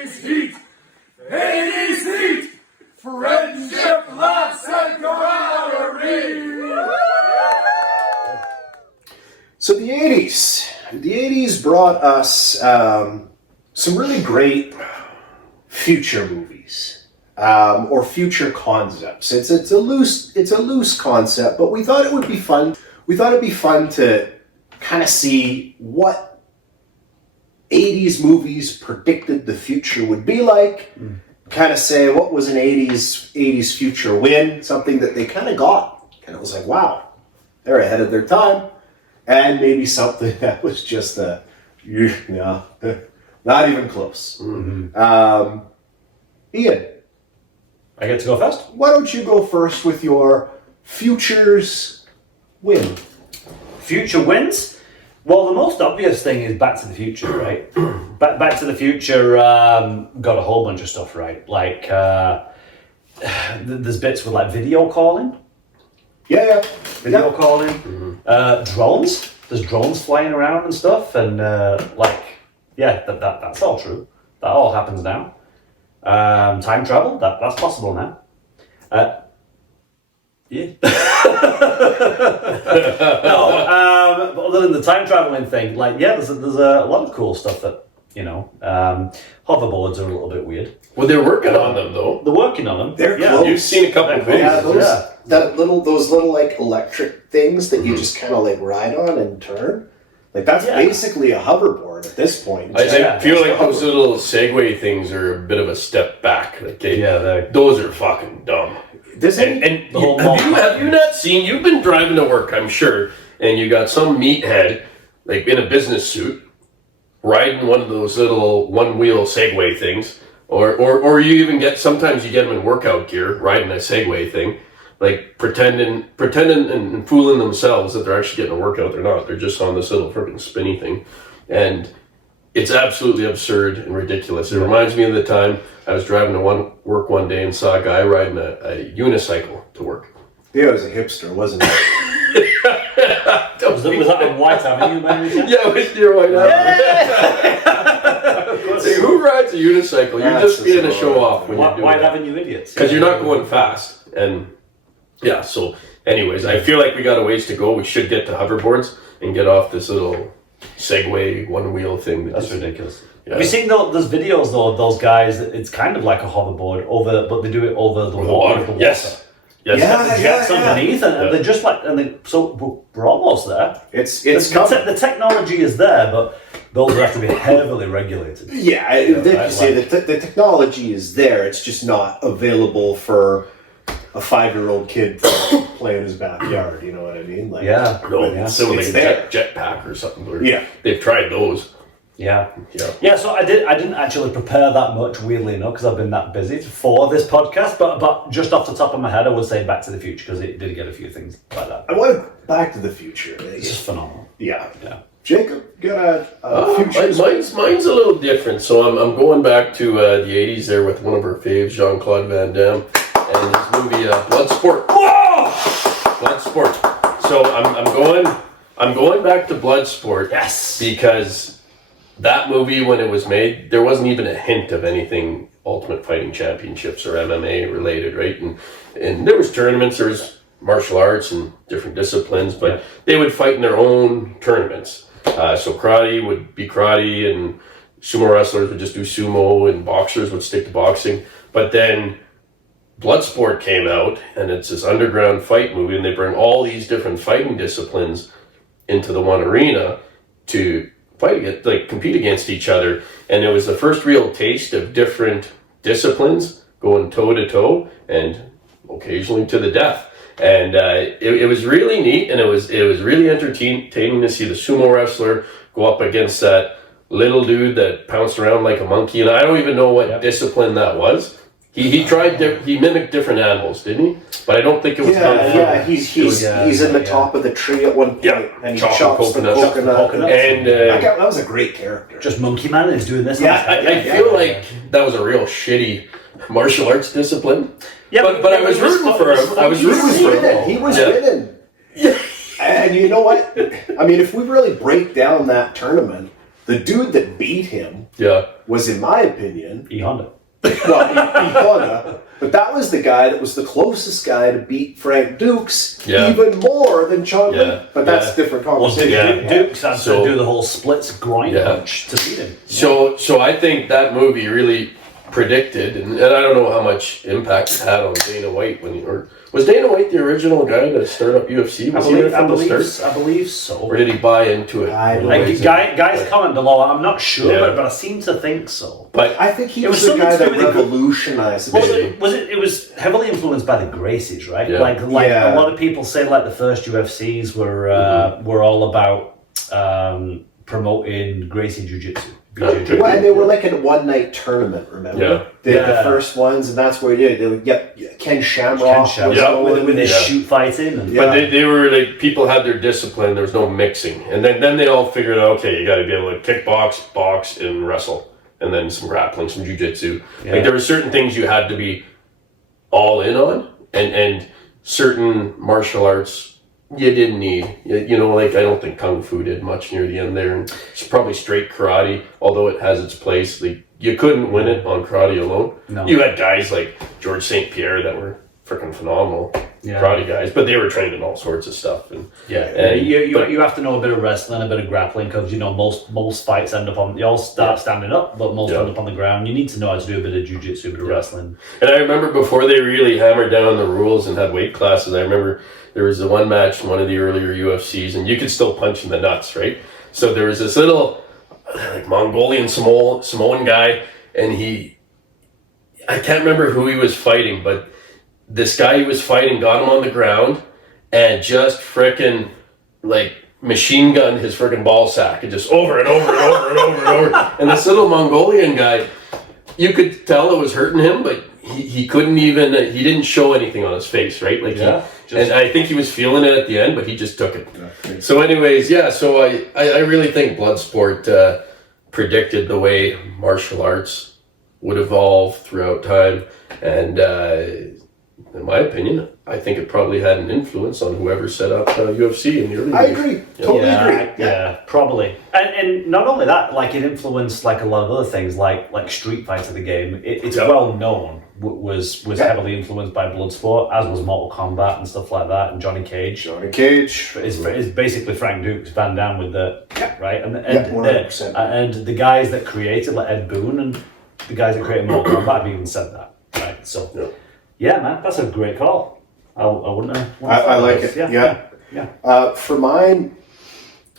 80s heat, 80s heat, friendship, laughs, and camaraderie. So the 80s brought us some really great future movies or future concepts. It's a loose concept, but we thought it would be fun. We thought it'd be fun to kind of see what 80s movies predicted the future would be like. Kind of say what was an 80s future win, something that they kind of got. And it was like, wow, they're ahead of their time. And maybe something that was just not even close. Ian, I get to go first? why don't you go first with your futures win? Future wins? Well, the most obvious thing is Back to the Future, right? Back to the Future got a whole bunch of stuff right. Like, there's bits with like video calling. Yeah. Video calling. Drones. There's drones flying around and stuff. And that's all true. That all happens now. Time travel, that's possible now. Yeah. But other than the time traveling thing, there's a lot of cool stuff that, hoverboards are a little bit weird. Well, they're working on them though. They're working on them. They're yeah. close. You've seen a couple of videos. Those little like electric things that you just kind of like ride on and turn. Like that's basically a hoverboard at this point. I feel like those little Segway things are a bit of a step back. Like those are fucking dumb. Have you not seen? You've been driving to work, I'm sure, and you got some meathead like in a business suit riding one of those little one-wheel Segway things, or you even sometimes you get them in workout gear riding a Segway thing, like pretending and fooling themselves that they're actually getting a workout. They're not. They're just on this little freaking spinny thing, and it's absolutely absurd and ridiculous. It reminds me of the time I was driving to work one day and saw a guy riding a unicycle to work. Yeah, it was a hipster, wasn't it? Was that on White Avenue, by any chance? Yeah, it was near White Avenue. See, who rides a unicycle? You're just being a show off when you're doing White that. Avenue idiots. Because you're not going fast. And yeah, so anyways, I feel like we got a ways to go. We should get to hoverboards and get off this little Segway one-wheel thing. That's ridiculous. Yeah. Have you seen those videos though of those guys? It's kind of like a hoverboard but they do it over the water. Yes. The jets underneath, and they're just like, so we're almost there. The technology is there, but those have to be heavily regulated. Yeah, the technology is there. It's just not available for a 5-year-old kid to play in his backyard. You know what I mean? Like, so it's like a jetpack or something. Yeah, they've tried those. Yeah. So I didn't actually prepare that much, weirdly enough, because I've been that busy for this podcast. But just off the top of my head, I would say Back to the Future because it did get a few things like that. I want Back to the Future. It's just phenomenal. Yeah. Jacob, got a future? Mine's a little different. So I'm going back to the 80s there with one of our faves, Jean-Claude Van Damme, and his movie Bloodsport. Whoa! Bloodsport. So I'm going back to Bloodsport. Yes. Because that movie, when it was made, there wasn't even a hint of anything Ultimate Fighting Championships or MMA related, right? And there was tournaments, there was martial arts and different disciplines, but they would fight in their own tournaments. So karate would be karate, and sumo wrestlers would just do sumo, and boxers would stick to boxing. But then Bloodsport came out, and it's this underground fight movie, and they bring all these different fighting disciplines into the one arena to compete against each other. And it was the first real taste of different disciplines going toe to toe and occasionally to the death. And it was really neat, and it was really entertaining to see the sumo wrestler go up against that little dude that pounced around like a monkey. And I don't even know what discipline that was. He mimicked different animals, didn't he? But I don't think it was kung fu. Yeah, he's in the top of the tree at one point, and he chops the coconut. And that was a great character. Just Monkey Man is doing this. I feel like that was a real shitty martial arts discipline. Yeah, but I was rooting for him. I was rooting for him. He was winning. Yeah. And you know what? I mean, if we really break down that tournament, the dude that beat him was, in my opinion, E-Honda. Honda, but that was the guy that was the closest guy to beat Frank Dukes, even more than Chun Li. But that's a different conversation. Dukes had to do the whole splits grind punch to beat him. So I think that movie really predicted, and I don't know how much impact it had on Dana White was Dana White the original guy to start up UFC? Was he there from the start? I believe so. Or did he buy into it? Guys comment below. I'm not sure, but I seem to think so. But I think he was the guy that revolutionized it. It was heavily influenced by the Gracies, right? Yeah. Like a lot of people say, like the first UFCs were all about promoting Gracie Jiu-Jitsu. Well, and they were like in a one-night tournament, remember? The first ones, and that's where they would get Ken Shamrock. With their shoot fighting. But they were like, people had their discipline, there was no mixing. And then they all figured out, okay, you got to be able to kickbox, box, and wrestle. And then some grappling, some jiu-jitsu. Like there were certain things you had to be all in on, and certain martial arts you didn't need. You know, like I don't think Kung Fu did much near the end there. And it's probably straight karate, although it has its place. Like you couldn't win it on karate alone. No. You had guys like George St. Pierre that were freaking phenomenal karate guys, but they were trained in all sorts of stuff. And you have to know a bit of wrestling, a bit of grappling, because most fights end up on, you all start standing up, but most end up on the ground. You need to know how to do a bit of jiu-jitsu, a bit of wrestling. And I remember before they really hammered down the rules and had weight classes, I remember there was the one match in one of the earlier UFCs, and you could still punch in the nuts, right? So there was this little like Mongolian Samoan guy, and I can't remember who he was fighting, but this guy he was fighting got him on the ground and just frickin' like machine gunned his frickin' ball sack, and just over and over and over and over and over. And this little Mongolian guy, you could tell it was hurting him, but he couldn't even, he didn't show anything on his face, right? Like and I think he was feeling it at the end, but he just took it. So anyways, so I really think Bloodsport predicted the way martial arts would evolve throughout time. And in my opinion, I think it probably had an influence on whoever set up UFC in the early days. I agree. Totally agree. Yeah, probably. And not only that, like it influenced like a lot of other things, like Street Fighter, the game. It's well known was heavily influenced by Bloodsport, as was Mortal Kombat and stuff like that, and Johnny Cage. Is basically Frank Dukes Van Damme with the right, and 100%. And the guys that created, like Ed Boon and the guys that created Mortal Kombat have even said that, right? So. Yeah, man, that's a great call. I wouldn't have. I like it. Yeah. For mine,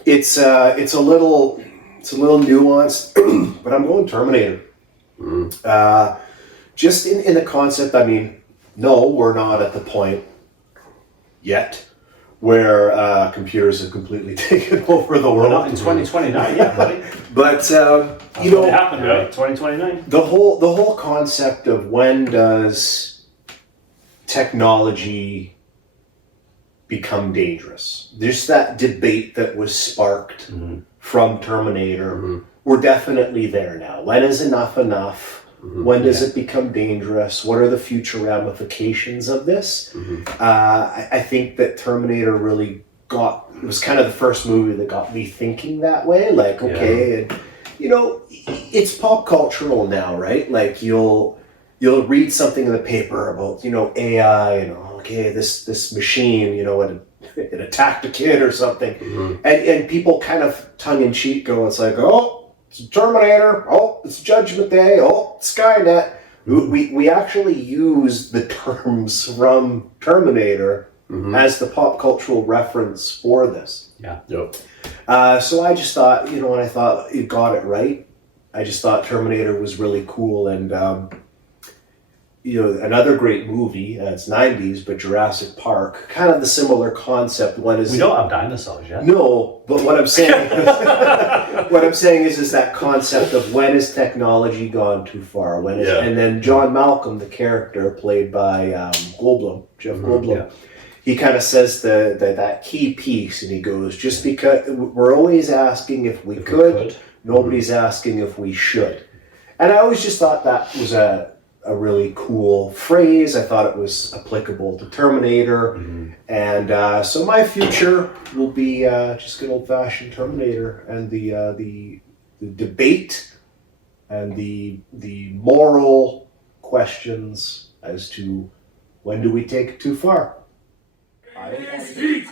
it's a little nuanced, but I'm going Terminator. Just in the concept. I mean, no, we're not at the point yet where computers have completely taken over the world. We're not in 2029 yet, buddy. But it happened, right? 2029. The whole concept of when does technology become dangerous. There's that debate that was sparked from Terminator. We're definitely there now. When is enough enough? When does it become dangerous? What are the future ramifications of this? I think that Terminator really it was kind of the first movie that got me thinking that way. Like, okay, and it's pop cultural now, right? Like you'll read something in the paper about, AI and, this machine, it attacked a kid or something. And people kind of tongue-in-cheek go, it's like, oh, it's Terminator, oh, it's Judgment Day, oh, Skynet. We actually use the terms from Terminator as the pop cultural reference for this. So I just thought, and I thought it got it right. I just thought Terminator was really cool, and another great movie, it's 90s, but Jurassic Park, kind of the similar concept. We don't have dinosaurs yet. No, but what I'm saying is that concept of when has technology gone too far? And then John Malcolm, the character played by Jeff Goldblum, he kind of says that key piece, and he goes, just because we're always asking if we could, nobody's asking if we should. And I always just thought that was a really cool phrase. I thought it was applicable to Terminator. And so my future will be just good old-fashioned Terminator. And the debate and the moral questions as to when do we take it too far. I don't want to. Heat.